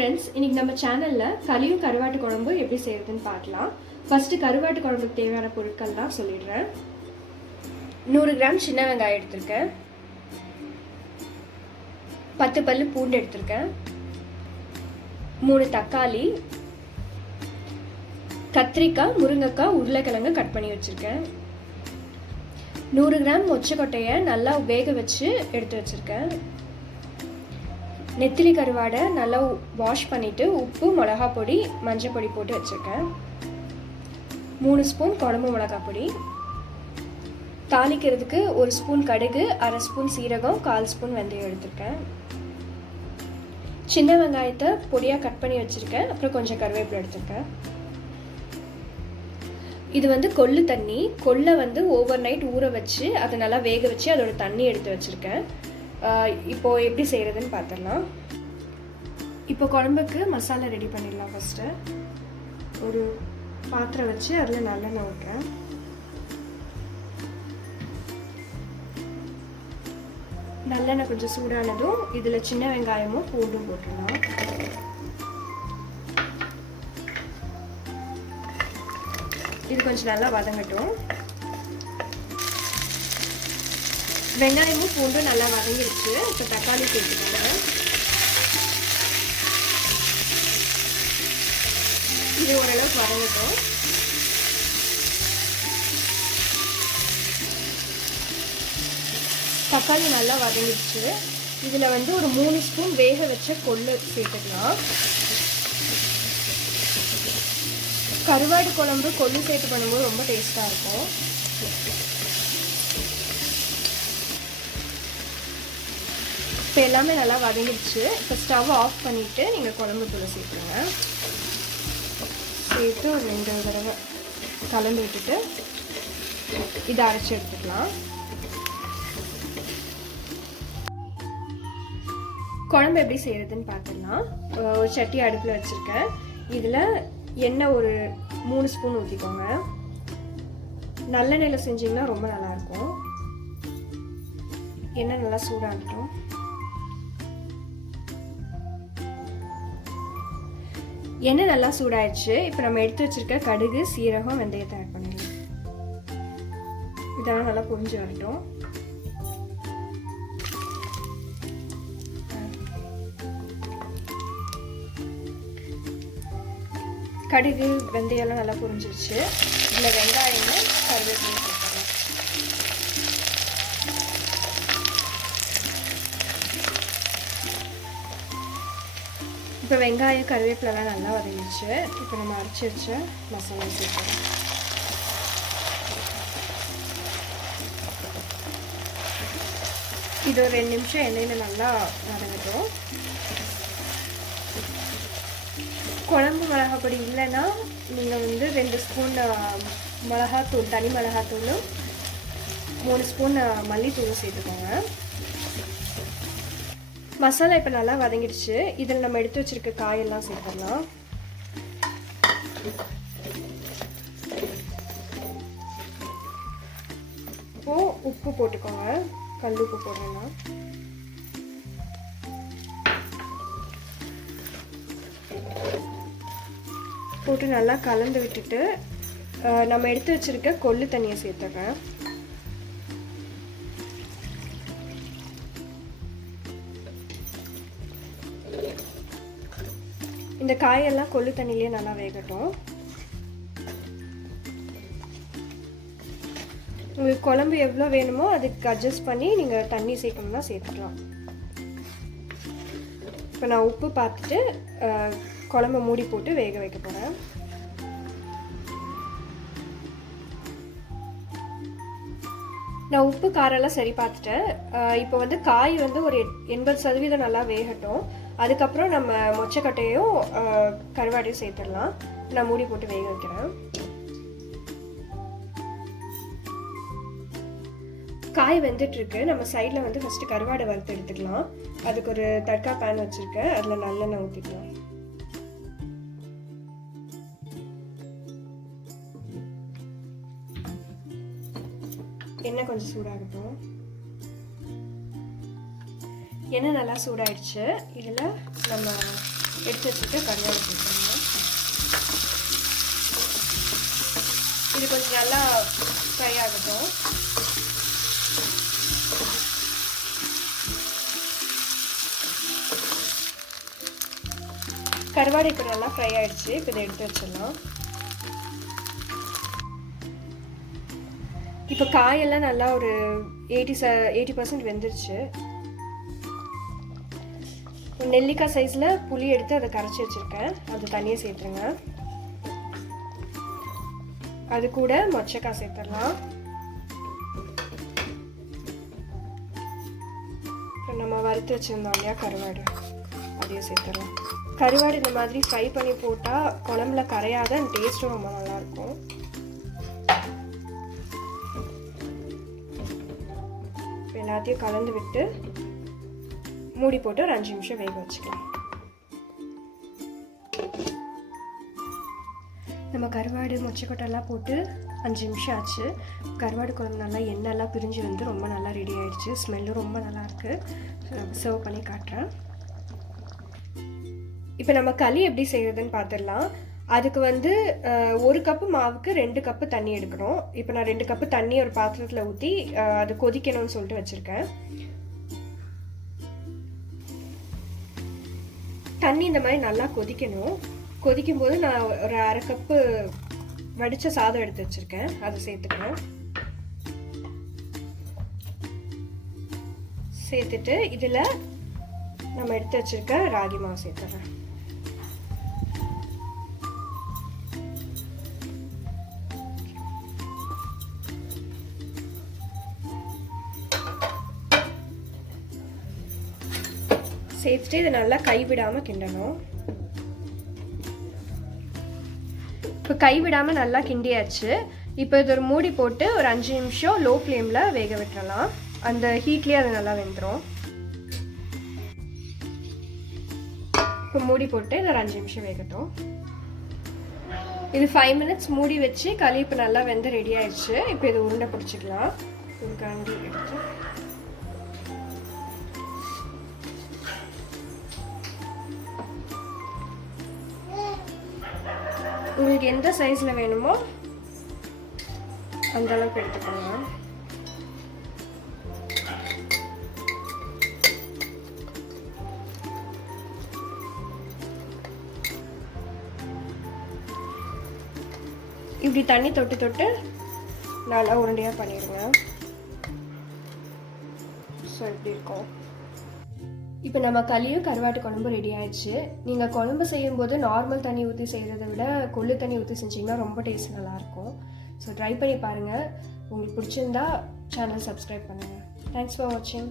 Friends, இன்னைக்கு நம்ம சேனலில் களியும் கருவாட்டு குழம்பு எப்படி செய்யறதுன்னு பார்க்கலாம். ஃபர்ஸ்ட் கருவாட்டு குழம்புக்கு தேவையான பொருட்கள் தான் சொல்லிடுறேன். 100 கிராம் சின்ன வெங்காயம் எடுத்திருக்கேன், 10 பல்லு பூண்டு எடுத்திருக்கேன், 3 தக்காளி, கத்திரிக்காய், முருங்கைக்காய், உருளைக்கிழங்கு கட் பண்ணி வச்சுருக்கேன், 100 கிராம் மொச்சக்கொட்டையை நல்லா வேக வச்சு எடுத்து வச்சுருக்கேன், நெத்திலி கருவாடை நல்லா வாஷ் பண்ணிவிட்டு உப்பு, மிளகா பொடி, மஞ்சள் பொடி போட்டு வச்சுருக்கேன், 3 ஸ்பூன் குழம்பு மிளகா பொடி, தாளிக்கிறதுக்கு 1 ஸ்பூன் கடுகு, 1/2 ஸ்பூன் சீரகம், 1/4 ஸ்பூன் வெந்தயம் எடுத்திருக்கேன், சின்ன வெங்காயத்தை பொடியாக கட் பண்ணி வச்சுருக்கேன், அப்புறம் கொஞ்சம் கருவேப்பிலை எடுத்திருக்கேன். இது கொள்ளு தண்ணி. கொள்ளை ஓவர் நைட் ஊற வச்சு அதை நல்லா வேக வச்சு அதோட தண்ணி எடுத்து வச்சுருக்கேன். இப்போது எப்படி செய்கிறதுன்னு பார்த்துடலாம். இப்போ குழம்புக்கு மசாலா ரெடி பண்ணிடலாம். ஃபஸ்ட்டு ஒரு பாத்திரம் வச்சு அதில் நல்லெண்ணெய் ஊற்றுறேன். நல்லெண்ணெய் கொஞ்சம் சூடானதும் இதில் சின்ன வெங்காயமும் பூண்டும் போட்டுடலாம். இது கொஞ்சம் நல்லா வதங்கட்டும். வெங்காயமும் பூண்டும் நல்லா வதங்கிடுச்சு. இப்போ தக்காளி சேர்த்துக்கோங்க. இது ஓரளவுக்கு வதங்கட்டும். தக்காளி நல்லா வதங்கிடுச்சு. இதில் ஒரு 3 ஸ்பூன் வேக வச்ச கொள்ளு சேர்த்துக்கலாம். கருவாடு குழம்பு கொள்ளு சேர்த்து பண்ணும்போது ரொம்ப டேஸ்ட்டாக இருக்கும். இப்போ எல்லாமே நல்லா வதங்கிடுச்சு. இப்போ ஸ்டவ் ஆஃப் பண்ணிவிட்டு நீங்கள் குழம்பு தூளை சேர்த்துருங்க. சேர்த்து ஒரு 2 தடவை கலந்து விட்டுட்டு இதை அரைச்சி எடுத்துக்கலாம். குழம்பு எப்படி செய்கிறதுன்னு பார்த்துடலாம். ஒரு சட்டி அடுப்பில் வச்சுருக்கேன். இதில் எண்ணெய் ஒரு 3 ஸ்பூன் ஊற்றிக்கோங்க. நல்லெண்ணெயில் செஞ்சிங்கன்னா ரொம்ப நல்லாயிருக்கும். எண்ணெய் நல்லா சூடாகட்டும். எண்ணெய் நல்லா சூடாயிடுச்சு. இப்போ நம்ம எடுத்து வச்சிருக்க கடுகு, சீரகம், வெந்தயத்தை ஆட் பண்ணிடலாம். இதெல்லாம் நல்லா பொரிஞ்சு வரட்டும். கடுகு, வெந்தயம்லாம் நல்லா பொரிஞ்சிருச்சு. இதில் வெங்காயமும் கருவேப்பிலையும் சேர்த்துக்கலாம். இப்போ வெங்காயம், கருவேப்பிலெலாம் நல்லா வதங்கிடுச்சு. இப்போ நம்ம அரைச்சி வச்ச மசாலா சேர்த்துக்கலாம். இது ஒரு 2 நிமிஷம் எண்ணெயில் நல்லா வதங்கட்டும். குழம்பு மிளகாப்பொடி இல்லைன்னா நீங்கள் 2 ஸ்பூன் மிளகாத்தூள், தனி மிளகாத்தூளும் 3 ஸ்பூன் மல்லித்தூளும் சேர்த்துக்கோங்க. மசாலா இப்போ நல்லா வதங்கிடுச்சு. இதில் நம்ம எடுத்து வச்சுருக்க காயெல்லாம் சேர்த்துடலாம். இப்போது உப்பு போட்டுக்கோங்க. கல் உப்பு போடலாம். போட்டு நல்லா கலந்து விட்டுட்டு நம்ம எடுத்து வச்சிருக்க கொள்ளு தண்ணியை சேர்த்துறேன். இந்த காயெல்லாம் கொள்ளு தண்ணியிலேயே நல்லா வேகட்டும். உங்களுக்கு குழம்பு எவ்வளோ வேணுமோ அதுக்கு அட்ஜஸ்ட் பண்ணி நீங்கள் தண்ணி சேர்க்கணும்னா சேர்த்துக்கலாம். இப்போ நான் உப்பு பார்த்துட்டு குழம்பு மூடி போட்டு வேக வைக்க போகிறேன். நான் உப்பு காரெல்லாம் சரி பார்த்துட்டேன். இப்போ காய் ஒரு 80% நல்லா வேகட்டும். அதுக்கப்புறம் நம்ம மொச்சக்கட்டையும் கருவாடையும் சேர்த்துடலாம். நான் மூடி போட்டு வேக வைக்கிறேன். காய் வெந்துட்டுருக்கு. நம்ம சைடில் ஃபஸ்ட்டு கருவாடை வறுத்து எடுத்துக்கலாம். அதுக்கு ஒரு தட்கா பேன் வச்சுருக்கேன். அதில் நல்லெண்ணெய் ஊற்றிக்கலாம். எண்ணெய் கொஞ்சம் சூடாகட்டும். எண்ணெய் நல்லா சூடாயிடுச்சு. இதில் நம்ம எடுத்து வச்சுட்டு கருவாடு சேர்த்துருங்க. இது கொஞ்சம் நல்லா ஃப்ரை ஆகட்டும். கருவாடு இப்போ நல்லா ஃப்ரை ஆகிடுச்சு. இப்போ இதை எடுத்து வச்சிடலாம். இப்போ காயெல்லாம் நல்லா ஒரு 80% வெந்துருச்சு. நெல்லிக்காய் சைஸில் புளி எடுத்து அதை கரைச்சி வச்சுருக்கேன். அது தண்ணியை சேர்த்துருங்க. அது கூட மொச்சக்காய் சேர்த்துடலாம். நம்ம வறுத்து வச்சுருந்தோம் இல்லையா கருவாடு, அதையும் சேர்த்துடலாம். கருவாடு இந்த மாதிரி ஃப்ரை பண்ணி போட்டால் குழம்புல கரையாத டேஸ்ட்டும் ரொம்ப நல்லாயிருக்கும். எல்லாத்தையும் கலந்து விட்டு மூடி போட்டு ஒரு 5 நிமிஷம் வேக வச்சுக்கலாம். நம்ம கருவாடு மொச்சக்கொட்டெல்லாம் போட்டு 5 நிமிஷம் ஆச்சு. கருவாடு குழம்பு நல்லா எண்ணெய்லாம் பிரிஞ்சு வந்து ரொம்ப நல்லா ரெடி ஆகிடுச்சு. ஸ்மெல்லும் ரொம்ப நல்லாயிருக்கு. சர்வ் பண்ணி காட்டுறேன். இப்போ நம்ம களி எப்படி செய்கிறதுன்னு பார்த்துடலாம். அதுக்கு வந்து 1 கப்பு மாவுக்கு 2 கப்பு தண்ணி எடுக்கணும். இப்போ நான் 2 கப்பு தண்ணி ஒரு பாத்திரத்தில் ஊற்றி அது கொதிக்கணும்னு சொல்லிட்டு வச்சுருக்கேன். தண்ணி இந்த மாதிரி நல்லா கொதிக்கணும். கொதிக்கும் போது நான் ஒரு 1/2 கப்பு வடித்த சாதம் எடுத்து வச்சுருக்கேன். அதை சேர்த்துக்கணும். சேர்த்துட்டு இதில் நம்ம எடுத்து வச்சுருக்க ராகி மாவு சேர்த்துறேன். சேர்த்துட்டு இதை நல்லா கைவிடாமல் கிண்டணும். இப்போ கைவிடாமல் நல்லா கிண்டியாச்சு. இப்போ இது ஒரு மூடி போட்டு ஒரு 5 நிமிஷம் லோ ஃப்ளேமில் வேக விட்டுறலாம். அந்த ஹீட்லேயே அது நல்லா வெந்துடும். இப்போ மூடி போட்டு இது ஒரு 5 நிமிஷம் வேகட்டும். இது 5 மினிட்ஸ் மூடி வச்சு களி இப்போ நல்லா வெந்து ரெடி ஆயிடுச்சு. இப்போ இது உருண்டை பிடிச்சிக்கலாம். ஒரு கரண்டி எடுத்து உங்களுக்கு எந்த சைஸில் வேணுமோ அந்த அளவுக்கு எடுத்துக்கோங்க. இப்படி தண்ணி தொட்டு தொட்டு நல்லா உருண்டையாக பண்ணிடுங்க. ஸோ இப்படி இருக்கும். இப்போ நம்ம களியும் கருவாட்டு குழம்பு ரெடி ஆயிடுச்சு. நீங்கள் குழம்பு செய்யும்போது நார்மல் தண்ணி ஊற்றி செய்கிறத விட கொள்ளு தண்ணி ஊற்றி செஞ்சிங்கன்னா ரொம்ப டேஸ்ட் நல்லாயிருக்கும். ஸோ ட்ரை பண்ணி பாருங்கள். உங்களுக்கு பிடிச்சிருந்தா சேனல் சப்ஸ்கிரைப் பண்ணுங்கள். தேங்க்ஸ் ஃபார் வாட்சிங்.